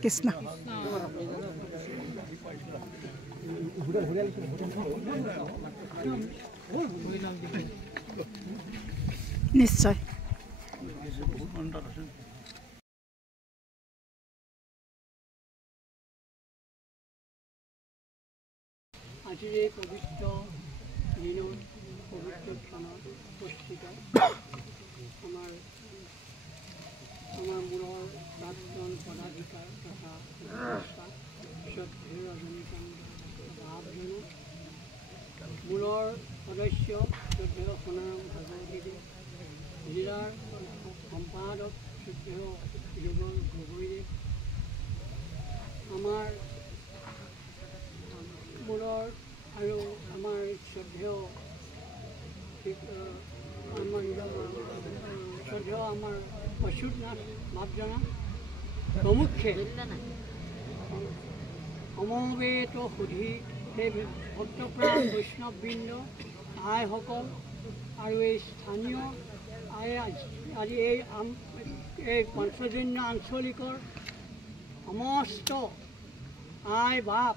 কৃষ্ণ নিশ্চয় আজিৰ এই পবিত্ৰ দিনৰ পবিত্ৰ ক্ষণত উপস্থিত আমাৰ মূলৰ প্ৰাক্তন পদাধিকাৰ তথা শ্ৰদ্ধেয় ৰজনীকান্ত বাপজনক মূলৰ সদস্য শ্ৰদ্ধেয় সোণাৰাম ভাগৱতীদেৱ জিলাৰ সম্পাদক শ্ৰদ্ধেয় যুগল গগৈদেৱ আমাৰ মূলৰ আৰু আমাৰ শ্ৰদ্ধেয় আমাৰ অচ্যুতনাথ বাপজনা প্ৰমুখ্যে সমবেত সুধি সেই ভক্তপ্ৰাণ বৈষ্ণৱবৃন্দ আইসকল আৰু এই স্থানীয় আজি এই পঞ্চজন্য আঞ্চলিকৰ সমস্ত আই বাপ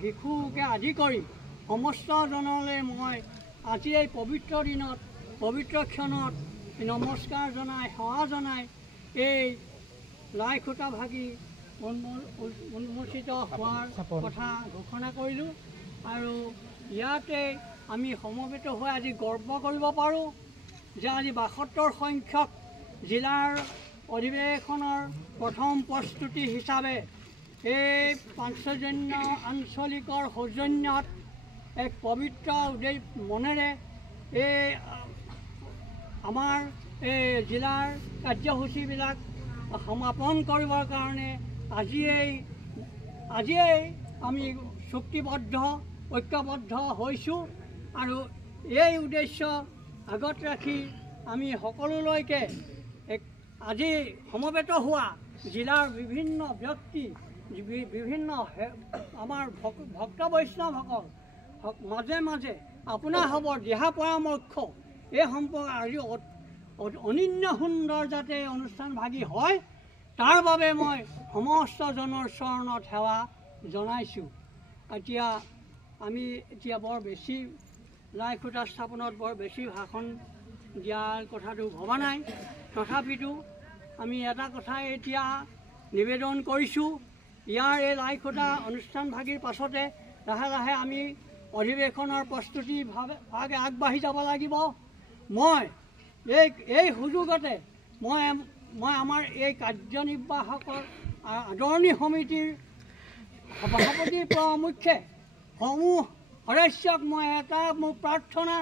শিশুকে আদি কৰি সমস্তজনলৈ মই আজি এই পবিত্ৰ দিনত পবিত্ৰ ক্ষণত নমস্কাৰ জনাই সেৱা জনাই এই লাইখুটা ভাগি উন্মোচিত হোৱাৰ কথা ঘোষণা কৰিলোঁ আৰু ইয়াতে আমি সমবেত হৈ আজি গৰ্ব কৰিব পাৰোঁ যে আজি ৭২ সংখ্যক জিলাৰ অধিৱেশনৰ প্ৰথম প্ৰস্তুতি হিচাপে এই পঞ্চজন্য আঞ্চলিকৰ সৌজন্যত এক পবিত্ৰ মনেৰে এই আমাৰ এই জিলাৰ কাৰ্যসূচীবিলাক সমাপন কৰিবৰ কাৰণে আজিয়েই আমি চুক্তিবদ্ধ ঐক্যবদ্ধ হৈছোঁ আৰু এই উদ্দেশ্য আগত ৰাখি আমি সকলোলৈকে আজি সমবেত হোৱা জিলাৰ বিভিন্ন ব্যক্তি বিভিন্ন আমাৰ ভক্ত বৈষ্ণৱসকল মাজে মাজে আপোনাৰ হ'ব দিহা পৰামৰ্শ এই সম্পৰ্কে আজি অনন্য সুন্দৰ যাতে অনুষ্ঠানভাগী হয় তাৰ বাবে মই সমস্তজনৰ চৰণত সেৱা জনাইছোঁ। এতিয়া বৰ বেছি লাইখুটা স্থাপনত বৰ বেছি ভাষণ দিয়াৰ কথাটো ভবা নাই, তথাপিতো আমি এটা কথাই এতিয়া নিবেদন কৰিছোঁ, ইয়াৰ এই লাইখুটা অনুষ্ঠানভাগীৰ পাছতে লাহে লাহে আমি অধিৱেশনৰ প্ৰস্তুতি ভাগে আগবাঢ়ি যাব লাগিব। মই এই সুযোগতে মই আমাৰ এই কাৰ্যনিৰ্বাহকৰ আদৰণি সমিতিৰ সভাপতিৰ প্ৰমুখ্যে সমূহ সদস্যক মই এটা মোৰ প্ৰাৰ্থনা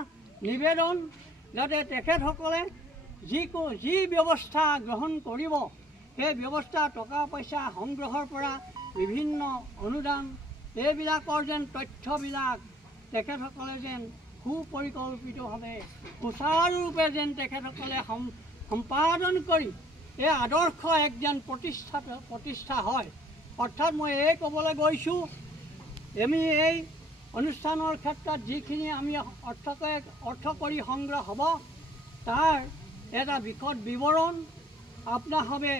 নিবেদন যাতে তেখেতসকলে যি ব্যৱস্থা গ্ৰহণ কৰিব সেই ব্যৱস্থা টকা পইচা সংগ্ৰহৰ পৰা বিভিন্ন অনুদান এইবিলাকৰ যেন তথ্যবিলাক তেখেতসকলে যেন সুপৰিকল্পিতভাৱে সুচাৰুৰূপে যেন তেখেতসকলে সম্পাদন কৰি এই আদৰ্শ এক যেন প্ৰতিষ্ঠা হয়। অৰ্থাৎ মই এই ক'বলৈ গৈছোঁ, আমি এই অনুষ্ঠানৰ ক্ষেত্ৰত যিখিনি আমি অৰ্থ কৰি সংগ্ৰহ হ'ব তাৰ এটা বিশদ বিৱৰণ আপোনাৰভাৱে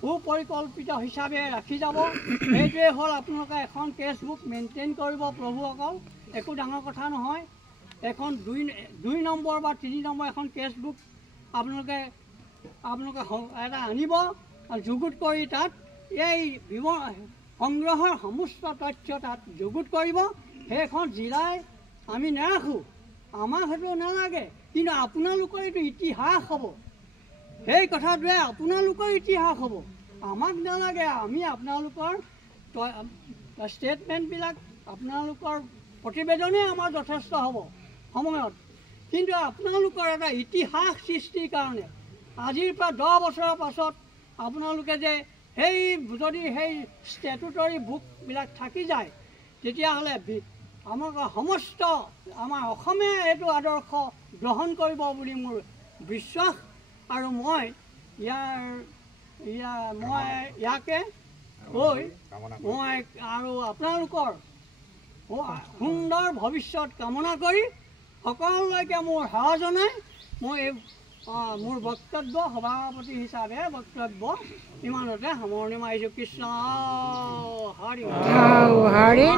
সুপৰিকল্পিত হিচাপে ৰাখি যাব। সেইটোৱে হ'ল আপোনালোকে এখন কেছবুক মেইনটেইন কৰিব প্ৰভুসকল, একো ডাঙৰ কথা নহয়। এখন 2 নম্বৰ বা 3 নম্বৰ এখন কেছবুক আপোনালোকে এটা আনিব আৰু যুগুত কৰি তাত এই সংগ্ৰহৰ সমস্ত তথ্য তাত যুগুত কৰিব। সেইখন জিলাই আমি নাৰাখোঁ, আমাক সেইটো নালাগে, কিন্তু আপোনালোকৰ এইটো ইতিহাস হ'ব। সেই কথাটোৱে আপোনালোকৰ ইতিহাস হ'ব, আমাক নালাগে। আমি আপোনালোকৰ ষ্টেটমেণ্টবিলাক আপোনালোকৰ প্ৰতিবেদনেই আমাৰ যথেষ্ট হ'ব সময়ত, কিন্তু আপোনালোকৰ এটা ইতিহাস সৃষ্টিৰ কাৰণে আজিৰ পৰা 10 বছৰৰ পাছত আপোনালোকে যে যদি সেই ষ্টেটুটৰী বুকবিলাক থাকি যায় তেতিয়াহ'লে আমাৰ সমস্ত আমাৰ অসমে এইটো আদৰ্শ গ্ৰহণ কৰিব বুলি মোৰ বিশ্বাস। আৰু মই মই ইয়াকে কৈ মই আৰু আপোনালোকৰ সুন্দৰ ভৱিষ্যত কামনা কৰি সকলোলৈকে মোৰ সেৱা জনাই মই মোৰ বক্তব্য সভাপতি হিচাপে বক্তব্য ইমানতে সামৰণি মাৰিছোঁ। কৃষ্ণ হৰি হৰি